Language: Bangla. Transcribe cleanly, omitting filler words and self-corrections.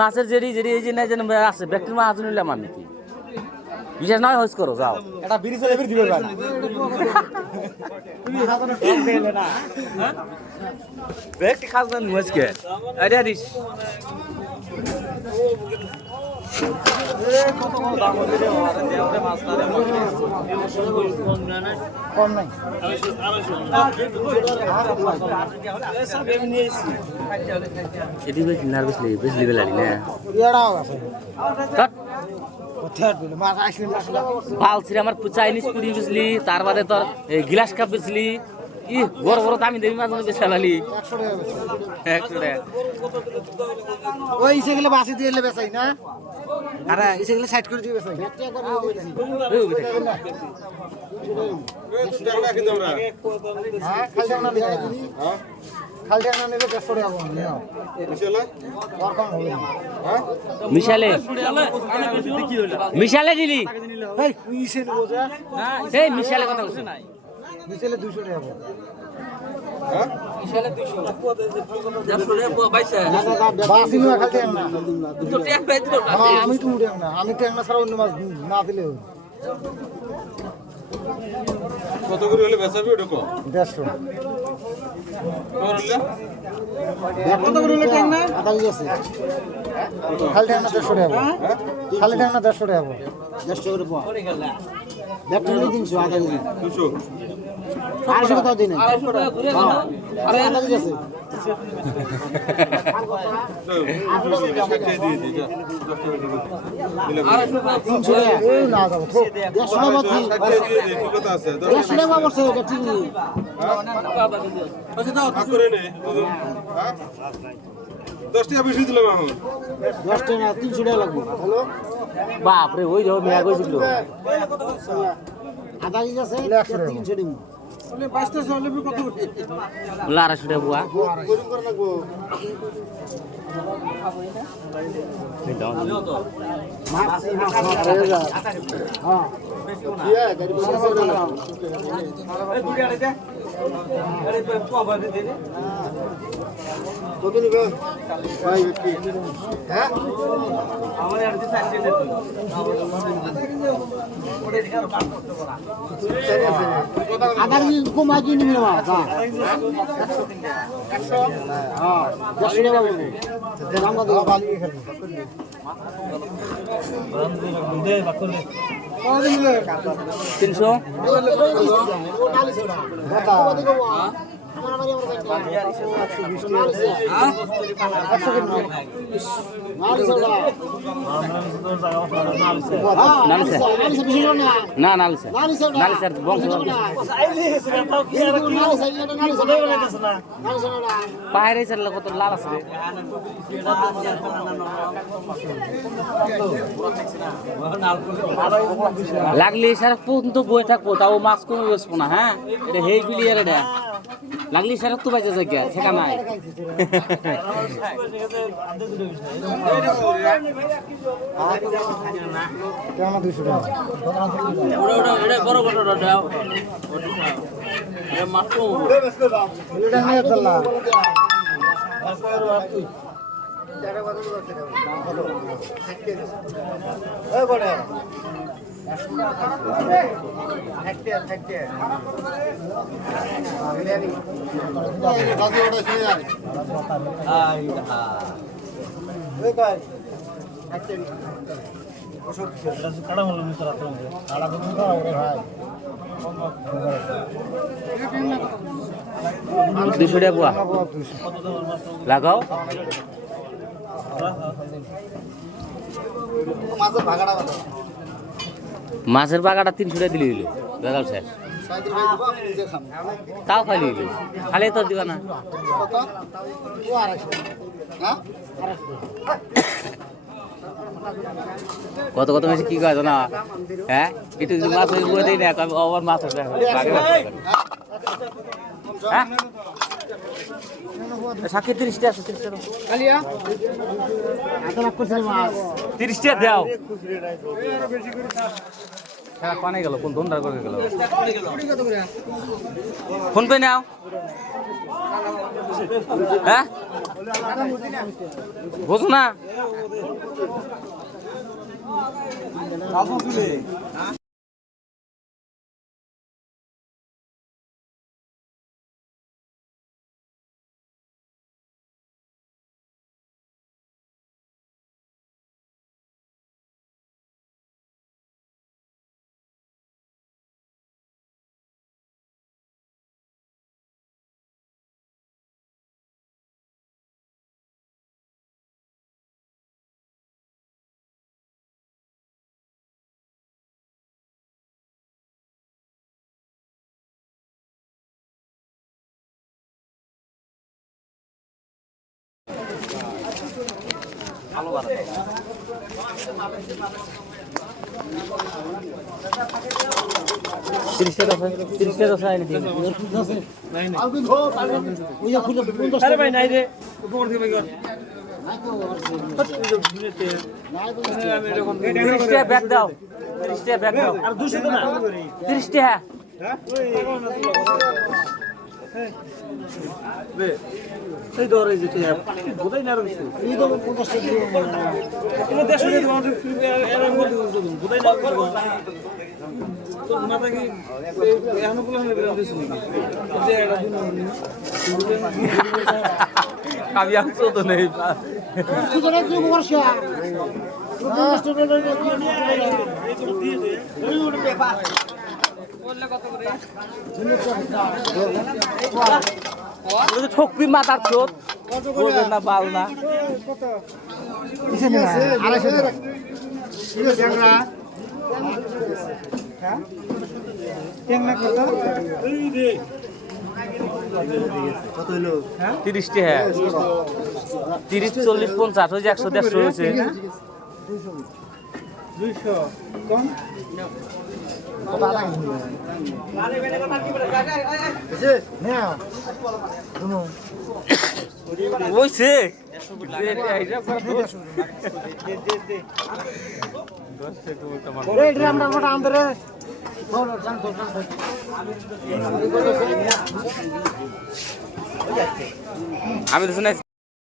মাছের জেডি এই যে নাই যেন আছে ব্যক্তির মাছ নিলাম আমি কি বিশেষ নয় হইস করো যাও এটা বিড়ি চলে দিবে ভাই তুমি হাজার কম দিলে না ব্যক্তি খাস না মুজকে আরে দিস কম নাই এটি বেশ নার্ভাস লাগে বেশ লেভেল আলি না এড়াও আছে কাট কোথায় দিল মাছ আইসক্রিম আসলে পালছিরে আমার চাইনিজ পুরি বেচলি তার বাদে তোর গ্লাস কাপ বেচলি ই বড় বড় দামি দামি মাছ বেচালালি 100 টাকা বেশি 100 টাকা ওই সেগুলো বাসি দিয়ে এলে বেচাই না আরে সেগুলো সাইড করে দিয়ে বেচাই হ্যাঁ খালি টাকা না হ্যাঁ খালি টাকা না নেবে 150 টাকা কম নিও মিশালে কম হবে হ্যাঁ মিশালে দিলি এই মিশে নেবো যা এই মিশালে কথা বলছ না মিশালে 200 টাকা হবে হ্যাঁ মিশালে 200 150 বাইসা বাসি নিয়ে খালি টাকা না তো ট্যাগ পাই দিল হ্যাঁ আমি তো উড়ে না আমি ট্যাংনা ছাড়া অন্য মাছ না দিলে কত করে হলে বেচাবি ওটা কো 150 করলে কত করে হলে ট্যাংনা আদা গেছে খালি ট্যাংনা 150 টাকা খালি ট্যাংনা 150 টাকা 150 করে পাওয়া ব্যাটারি দিনছো আদা গেছে 200 250 টাকা দিন 250 টাকা ঘুরে গেল আরে আদা গেছে এই না যাবো 150 টাকা বলছি 150 টাকা বলছে এটা ঠিক নেই হ্যাঁ 10 টাকা বেশি দিলাম এখন 10 টাকা 300 টাকা লাগবে হ্যালো বাপ রে ওই যাও মেয়া কইছিল আদা গেছে 300 দিন বলে 22 টাকা হলে কত করে বলা 250 টাকা বুয়া গরম করে লাগবো কত নিবে ভাই কি হ্যাঁ আধার কমা কি নিবে মা 100 হ্যাঁ 100 টাকা বলবো দাম কত বালি খালি দে বাকর দে 300 না নালিছে নালিছে বংশ পাহাড়ে চললে কত লাল আছে রে লাগলে সারা পর্যন্ত বই থাকবো তাও মাছ কমে বসবো না হ্যাঁ এটা হেই বিলিয়ার এটা লাগলি সারা তো বাজে জায়গা ঠেকা নাই কেমন 200 টাকা এটা বড় বড় দাও এটা মাছ এটা নিয়ে চললা এই বড় দুশো টাকা বুয়া লাগাও মাছের বাগাটা 300 টাকা দিলি হইলো লাগাও স্যার তাও খালি হইলো খালি তো দিবা না কত কত বেশি কি কয় না হ্যাঁ একটু মাছ বলে দিই না আবার মাছ আছে হ্যাঁ সাক্ষী 30 টাকা 30 টাকা কালিয়া এত লাখ করছে মাছ 30 টাকা দাও খেলা পানে গেল কোন ধন্দার করে গেল ফোন পে নাও হ্যাঁ বুঝো না তিরিশটা দশ আইনে দিন আরে ভাই নাই রে তিরিশটা ব্যাগ দাও 30টা ব্যাগ দাও আর 200 তো না 30টা হ্যাঁ এই ধরে যেতে বোধাই না রইছে এই তো 50 টাকা দিব এটা 150 টাকা দিব আমাদের এর মধ্যে বোধাই না তো মাথা কি এখন বলে আমি বের দিছি যে এটা দিন আমি আসছো তো নেই কি করে কি বর্ষা 50 টাকা দিয়ে দে এই ওটা পেপার বললে কত করে ঠকবি মাথার চোট বলবেন না বাল না কিসে না 250 টাকা ঠিক আছে আমরা হ্যাঁ কেমন কত এই রে কত হলো হ্যাঁ 30টা হ্যাঁ 30 40 50 ওই যে 100 150 হয়েছে 200 কম কত আলা আরে বেলে কথা কি বলে এসে না শুনো ওইছে এই ড্রামটা মোটা আন্দরে বড় জান তো আমি তো শুনে